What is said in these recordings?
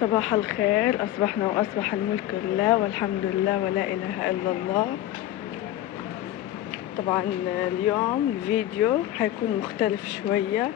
صباح الخير. أصبحنا وأصبح الملك لله والحمد لله ولا إله إلا الله. طبعا اليوم الفيديو حيكون مختلف شوية،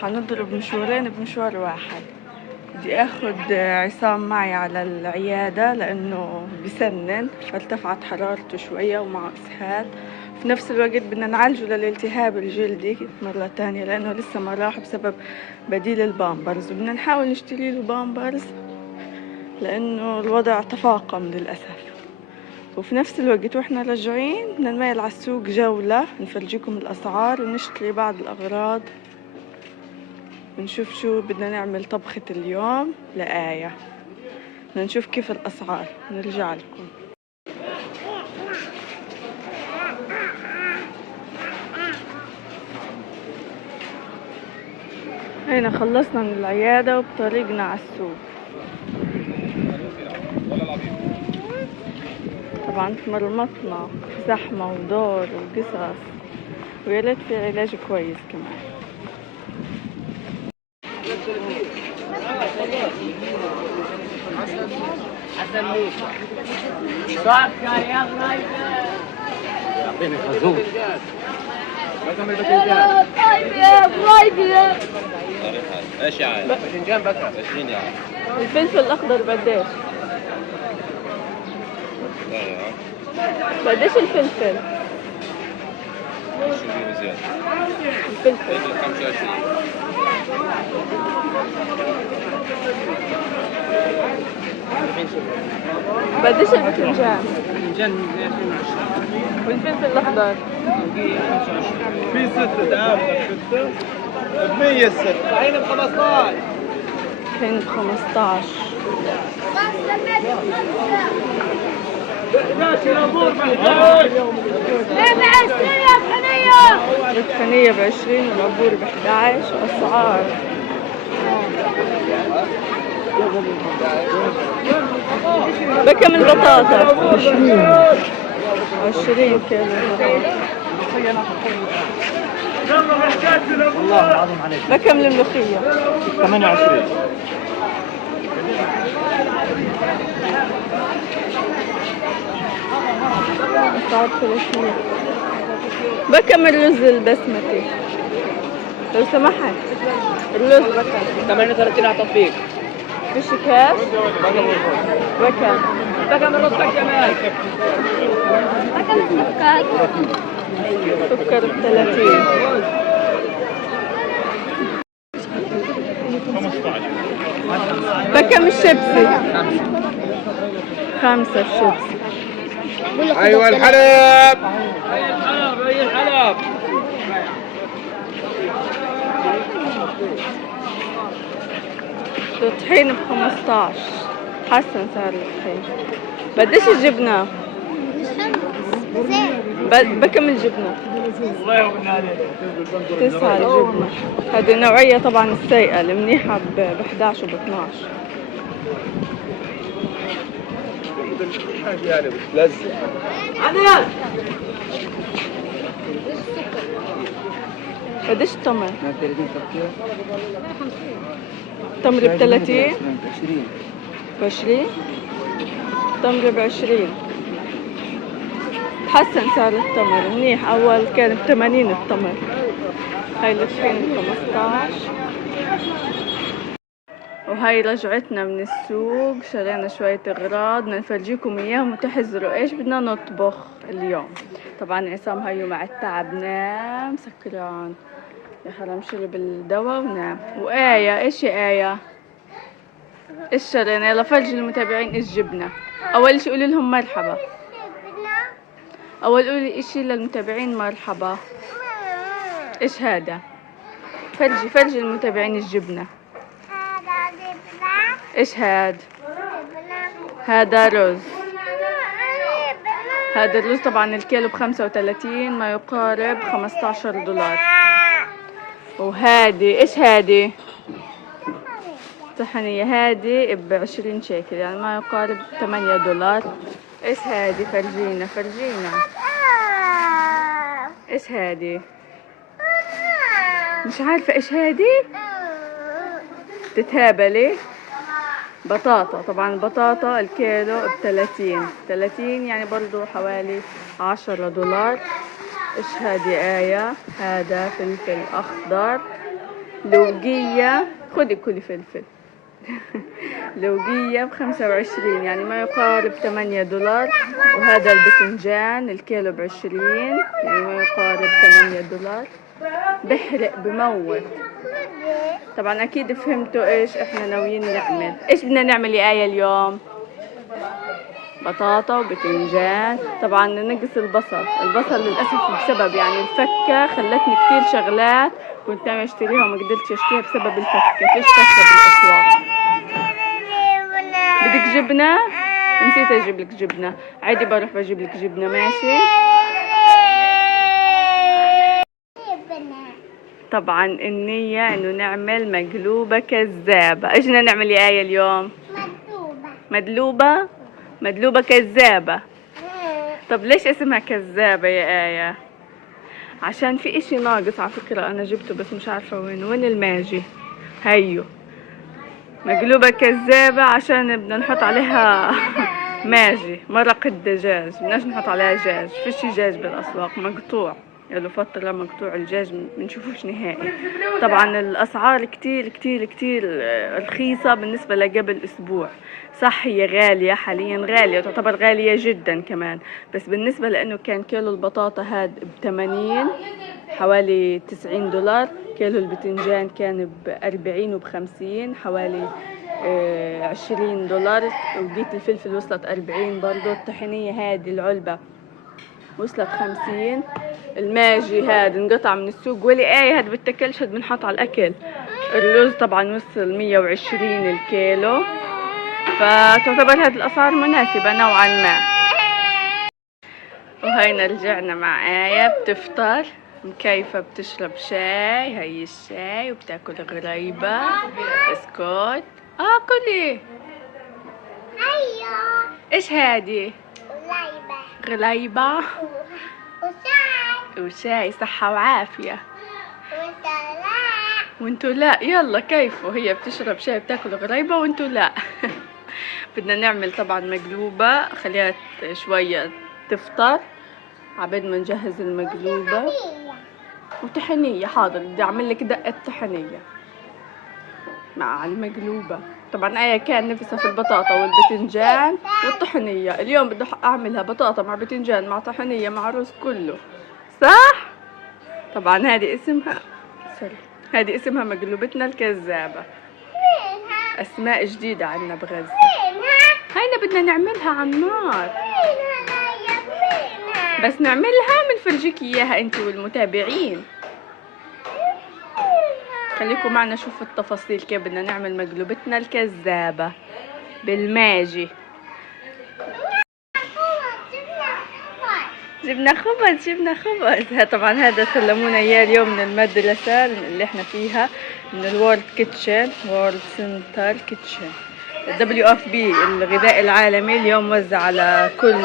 حنضرب مشوارين بمشوار واحد. بدي أخذ عصام معي على العيادة لأنه بسنن فارتفعت حرارته شوية ومعه إسهال. في نفس الوقت بدنا نعالجه للالتهاب الجلدي مرة تانية لأنه لسه ما راح بسبب بديل البامبرز، وبدنا نحاول نشتري له بامبرز لأنه الوضع تفاقم للأسف. وفي نفس الوقت وإحنا راجعين بدنا نميل على السوق جولة نفرجيكم الأسعار ونشتري بعض الأغراض ونشوف شو بدنا نعمل طبخة اليوم لآية. بدنا نشوف كيف الأسعار نرجع لكم. هينا خلصنا من العيادة وبطريقنا على السوق. طبعا تمرمطنا زحمة ودور وقصص، ويا ريت في علاج كويس كمان. يعطيني خازوق. طيب يا طيب. ايش يعني؟ باذنجان بكره 20 يعني. الفلفل الأخضر قديش؟ قديش الفلفل؟ 20 وزيادة. الفلفل 25. قديش الباذنجان؟ باذنجان 22. والفلفل الأخضر؟ في 6 دعم 6 ب100 6 الحين ب 15. الحين ب15. الفنية ب20 والعبور ب11. أسعار بكم البطاطا؟ 20 كيلو. والله العظيم عليك. بكم الملوخية؟ 28. أسعار 300. بكم الرز البسمتي؟ لو سمحت الرز بكم؟ 38 على تطبيق. فيش كاش؟ بكم؟ بكم الرز كمان؟ سكر ب30. 15. بكم الشيبسي؟ 5 الشيبسي. ايوه الحلب. اي الحلب. الطحين ب15. حسن سعر الطحين. بديش الجبنة؟ بكم الجبنة؟ 9 الجبنة. هذه النوعية طبعا السيئة، المنيحة ب11 وب12. يعني بتلزق. قديش التمر؟ التمر ب30؟ ب20؟ التمر ب20. تحسن سعر التمر منيح، أول كان ب80 التمر. هاي الطحين ب15. وهاي رجعتنا من السوق، شرينا شوية اغراض بدنا نفرجيكم اياهم وتحذروا ايش بدنا نطبخ اليوم. طبعا عصام هيو مع التعب نام سكران، يا حرام شرب الدواء ونام. وآية ايش يا آية؟ ايش شرينا؟ يلا فرجي المتابعين ايش جبنا. اول شي قولي لهم مرحبا. اول قولي اشي للمتابعين مرحبا. ايش هذا؟ فرجي المتابعين ايش جبنا. ايش هاد؟ هذا رز. هذا الرز طبعا الكيلو ب35 ما يقارب $15. وهادي ايش هادي؟ طحنية. هادي ب20 شيكل يعني ما يقارب $8. ايش هادي؟ فرجينا. ايش هادي؟ مش عارفة ايش هادي؟ تتهابلي؟ بطاطا. طبعا البطاطا الكيلو ب30 يعني برضو حوالي $10. ايش هذه آية؟ هذا فلفل أخضر، لوقية، خدي كلي فلفل. لوقية ب25 يعني ما يقارب $8. وهذا البتنجان الكيلو ب20 يعني ما يقارب $8. بحرق بموت. طبعا اكيد فهمتوا ايش احنا ناويين نعمل. ايش بدنا نعمل يا آية اليوم؟ بطاطا وبتنجان. طبعا نقص البصل للاسف بسبب يعني الفكة خلتني كتير شغلات كنت ناوي اشتريها وما قدرتش اشتريها بسبب الفكة. فيش فكة بالاسواق. بدك جبنة؟ نسيت اجيب لك جبنة. عادي بروح بجيب لك جبنة. ماشي. طبعا النية انه نعمل مقلوبة كذابة. ايش بدنا نعمل يا آية اليوم؟ مدلوبة كذابة. طب ليش اسمها كذابة يا آية؟ عشان في اشي ناقص على فكرة انا جبته بس مش عارفة وين الماجي. هيو مقلوبة كذابة عشان بدنا نحط عليها ماجي مرق الدجاج. بدناش نحط عليها دجاج. فيش دجاج بالاسواق مقطوع. له فترة مقطوع الدجاج منشوفوش نهائي. طبعا الأسعار كتير كتير كتير رخيصة بالنسبة لقبل أسبوع. صح هي غالية حاليا، غالية تعتبر غالية جدا كمان، بس بالنسبة لأنه كان كيلو البطاطا هاد ب80 حوالي $90. كيلو البتنجان كان ب40 وب50 حوالي $20. وجيت الفلفل وصلت 40 برضو. الطحينية هادي العلبة وصلت 50. الماجي هاد انقطع من السوق ولا آية هاد بتاكلش هاد بنحط على الأكل. الرز طبعا وصل 120 الكيلو. فتعتبر هاد الأسعار مناسبة نوعا ما. وهينا رجعنا مع آية بتفطر مكيفة بتشرب شاي. هي الشاي وبتاكل غريبة بسكوت. كلي. ايش هادي؟ غليبة وشاي صحة وعافية. وانتو لا. يلا كيفو هي بتشرب شاي بتاكل غريبة وانتو لا. بدنا نعمل طبعا مقلوبة. خليها شوية تفطر عبد ما نجهز المقلوبة. وطحينية. حاضر بدي اعمل لك دقة طحينية مع المقلوبة. طبعا آية كان نفسها في البطاطا والبتنجان والطحينية. اليوم بدي اعملها بطاطا مع بتنجان مع طحينية مع رز كله. صح؟ طبعا هذه اسمها مقلوبتنا الكذابة. اسماء جديدة عنا بغزة. هينا بدنا نعملها على النار. بس نعملها منفرجيك اياها انت والمتابعين. خليكم معنا شوفوا التفاصيل كيف بدنا نعمل مقلوبتنا الكذابة بالماجي. جبنا خبز. طبعا هذا سلمونا اياه اليوم من المدرسة اللي احنا فيها من الورلد كيتشن وورلد سنتر كيتشن WFP الغذاء العالمي. اليوم وزع على كل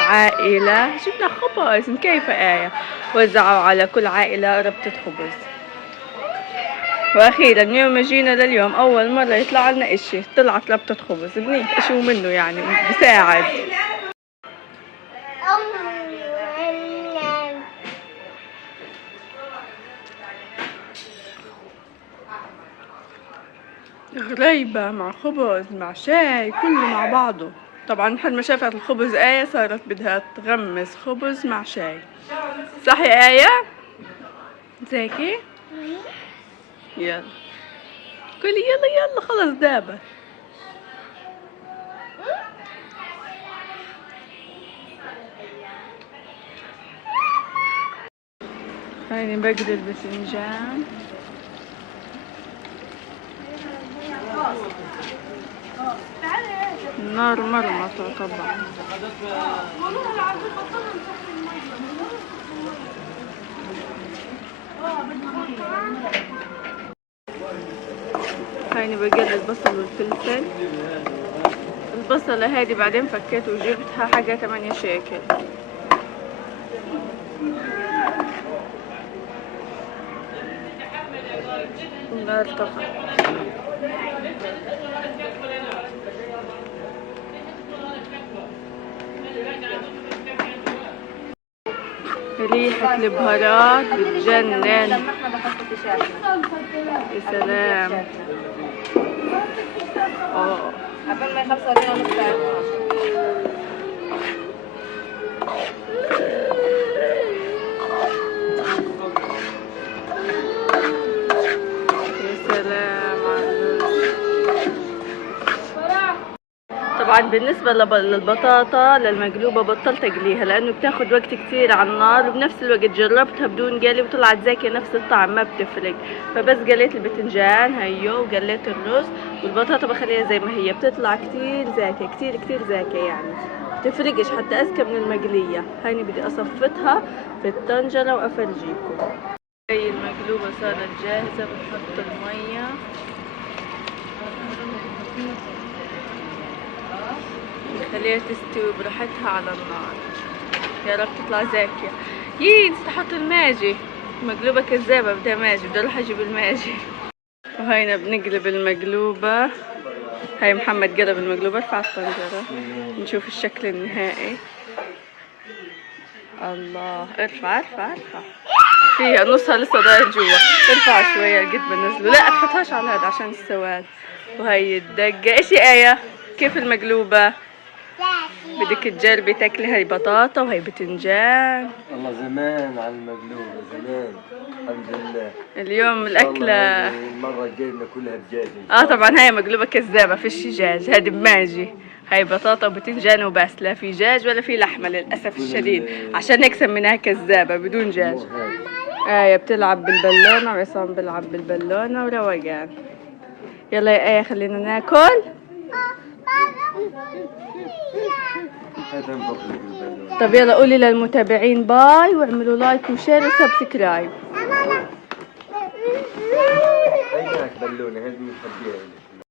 عائلة. جبنا خبز مكيفة آية. وزعوا على كل عائلة ربطة خبز. واخيرا يوم ما جينا لليوم اول مرة يطلع لنا اشي. طلعت ربطة خبز منيح. اشي ومنه يعني بساعد. غريبة مع خبز مع شاي كله مع بعضه. طبعا حد ما شافت الخبز آية صارت بدها تغمس خبز مع شاي. صح يا آية؟ زيكي؟ يلا قولي يلا خلص دابة. هيني بقلي البتنجان. النار مرمطة طبعا. هيني بقلي البصل والفلفل. البصلة هادي بعدين فكيت وجبتها حاجة 8 شيكل. النار طفت. ريحة البهارات بتجنن. لما احنا بحط فيشاتنا. يا سلام. قبل ما يخلصوا علينا نص ساعة. يا سلام على الرز. طبعا بالنسبة للبطاطا للمقلوبة بطلت اقليها لانه بتاخد وقت كتير على النار، وبنفس الوقت جربتها بدون قلي وطلعت زاكية نفس الطعم ما بتفرق. فبس قليت البتنجان هيو وقليت الرز، والبطاطا بخليها زي ما هي بتطلع كتير زاكية كتير زاكية يعني بتفرقش حتى اذكى من المقلية. هيني بدي اصفتها في الطنجرة وافرجيكم. هي المقلوبة صارت جاهزة. بنحط المية خليها تستوي براحتها على النار. يا رب تطلع زاكية. نسيت احط الماجي. مقلوبة كذابة بدها ماجي، بدي اروح اجيب الماجي. وهينا بنقلب المقلوبة. هاي محمد قلب المقلوبة. ارفع الطنجرة نشوف الشكل النهائي. الله، ارفع فيها نصها لسه ضايل جوا. ارفع شوية قد بنزله. لا تحطهاش على هذا عشان السواد. وهي الدقة. ايش يا آية؟ كيف المقلوبة؟ بدك تجربي تاكلي. هاي بطاطا وهي بتنجان. والله زمان على المقلوبة زمان. الحمد لله. اليوم الأكلة المرة الجاية بناكلها دجاج. طبعا هاي مقلوبة كذابة فيش دجاج. هادي بماجي. هاي بطاطا وبتنجان وبس، لا في دجاج ولا في لحمة للأسف الشديد، عشان هيك سميناها كذابة بدون دجاج. آية بتلعب بالبالونة وعصام بيلعب بالبالونة وروقان. يلا يا آية خلينا ناكل. طب يلا قولي للمتابعين باي، واعملوا لايك وشير وسبسكرايب. هيك بالونة هذه بنخبيها.